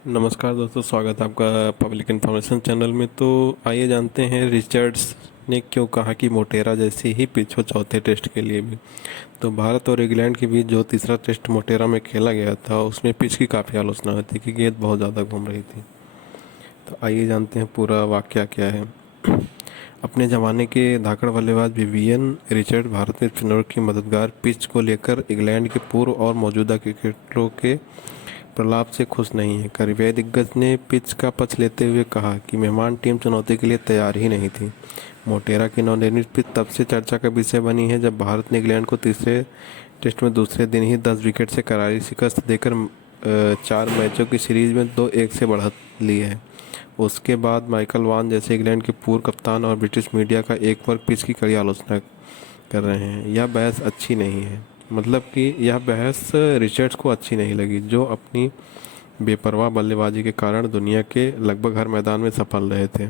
नमस्कार दोस्तों, स्वागत है आपका पब्लिक इन्फॉर्मेशन चैनल में। तो आइए जानते हैं रिचर्ड्स ने क्यों कहा कि मोटेरा जैसी ही पिच हो चौथे टेस्ट के लिए भी। तो भारत और इंग्लैंड के बीच जो तीसरा टेस्ट मोटेरा में खेला गया था, उसमें पिच की काफ़ी आलोचना हुई थी कि गेंद बहुत ज़्यादा घूम रही थी। तो आइए जानते हैं पूरा वाकया क्या है। अपने ज़माने के धाकड़ बल्लेबाज विवियन रिचर्ड भारत में स्पिनर की मददगार पिच को लेकर इंग्लैंड के पूर्व और मौजूदा क्रिकेटरों के प्रलाप से खुश नहीं है। करिबियाई दिग्गज ने पिच का पक्ष लेते हुए कहा कि मेहमान टीम चुनौती के लिए तैयार ही नहीं थी। मोटेरा की नवनिर्मित पिच तब से चर्चा का विषय बनी है जब भारत ने इंग्लैंड को तीसरे टेस्ट में दूसरे दिन ही 10 विकेट से करारी शिकस्त देकर 4 मैचों की सीरीज में 2-1 से बढ़त ली है। उसके बाद माइकल वान जैसे इंग्लैंड के पूर्व कप्तान और ब्रिटिश मीडिया का एक वर्ग पिच की कड़ी आलोचना कर रहे हैं। यह बहस अच्छी नहीं है, मतलब कि यह बहस रिचर्ड्स को अच्छी नहीं लगी, जो अपनी बेपरवाह बल्लेबाजी के कारण दुनिया के लगभग हर मैदान में सफल रहे थे।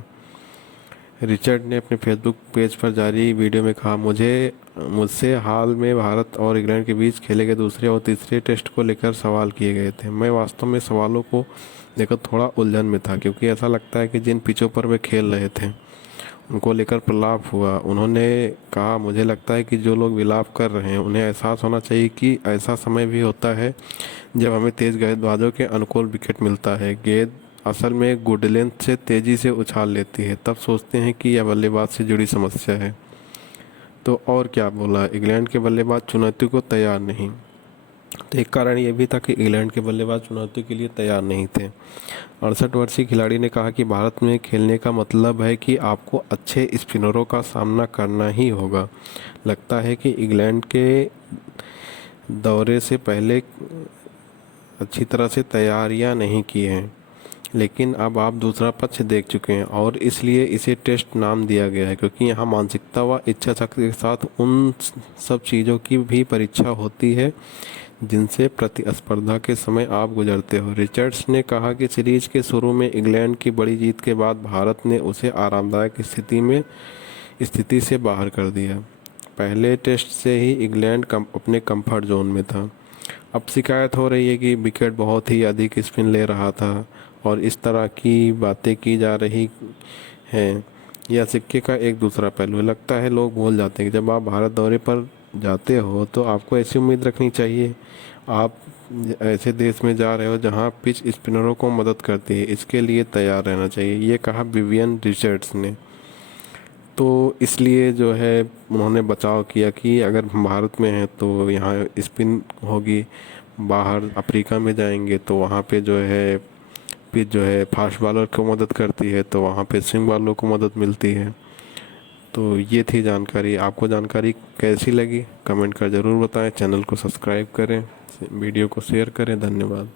रिचर्ड ने अपने फेसबुक पेज पर जारी वीडियो में कहा, मुझसे हाल में भारत और इंग्लैंड के बीच खेले गए दूसरे और तीसरे टेस्ट को लेकर सवाल किए गए थे। मैं वास्तव में सवालों को लेकर थोड़ा उलझन में था, क्योंकि ऐसा लगता है कि जिन पिचों पर वे खेल रहे थे उनको लेकर प्रलाप हुआ। उन्होंने कहा, मुझे लगता है कि जो लोग विलाप कर रहे हैं उन्हें एहसास होना चाहिए कि ऐसा समय भी होता है जब हमें तेज़ गेंदबाजों के अनुकूल विकेट मिलता है। गेंद असल में गुड लेंथ से तेज़ी से उछाल लेती है, तब सोचते हैं कि यह बल्लेबाज से जुड़ी समस्या है। तो और क्या बोला, इंग्लैंड के बल्लेबाज चुनौती को तैयार नहीं। तो एक कारण ये भी था कि इंग्लैंड के बल्लेबाज चुनौती के लिए तैयार नहीं थे। 68 वर्षीय खिलाड़ी ने कहा कि भारत में खेलने का मतलब है कि आपको अच्छे स्पिनरों का सामना करना ही होगा। लगता है कि इंग्लैंड के दौरे से पहले अच्छी तरह से तैयारियां नहीं की हैं, लेकिन अब आप दूसरा पक्ष देख चुके हैं और इसलिए इसे टेस्ट नाम दिया गया है, क्योंकि यहाँ मानसिकता व इच्छा शक्ति के साथ उन सब चीज़ों की भी परीक्षा होती है जिनसे प्रतिस्पर्धा के समय आप गुजरते हो। रिचर्ड्स ने कहा कि सीरीज के शुरू में इंग्लैंड की बड़ी जीत के बाद भारत ने उसे आरामदायक स्थिति से बाहर कर दिया। पहले टेस्ट से ही इंग्लैंड अपने कंफर्ट जोन में था। अब शिकायत हो रही है कि विकेट बहुत ही अधिक स्पिन ले रहा था और इस तरह की बातें की जा रही हैं। यह सिक्के का एक दूसरा पहलू है। लगता है लोग भूल जाते हैं कि जब आप भारत दौरे पर जाते हो तो आपको ऐसी उम्मीद रखनी चाहिए। आप ऐसे देश में जा रहे हो जहां पिच स्पिनरों को मदद करती है, इसके लिए तैयार रहना चाहिए, ये कहा विवियन रिचर्ड्स ने। तो इसलिए जो है उन्होंने बचाव किया कि अगर भारत में है तो यहाँ स्पिन होगी, बाहर अफ्रीका में जाएंगे तो वहाँ पे जो है पिच जो है फास्ट बॉलर को मदद करती है, तो वहाँ पे स्विंग बॉलर को मदद मिलती है। तो ये थी जानकारी। आपको जानकारी कैसी लगी कमेंट कर ज़रूर बताएं। चैनल को सब्सक्राइब करें, वीडियो को शेयर करें। धन्यवाद।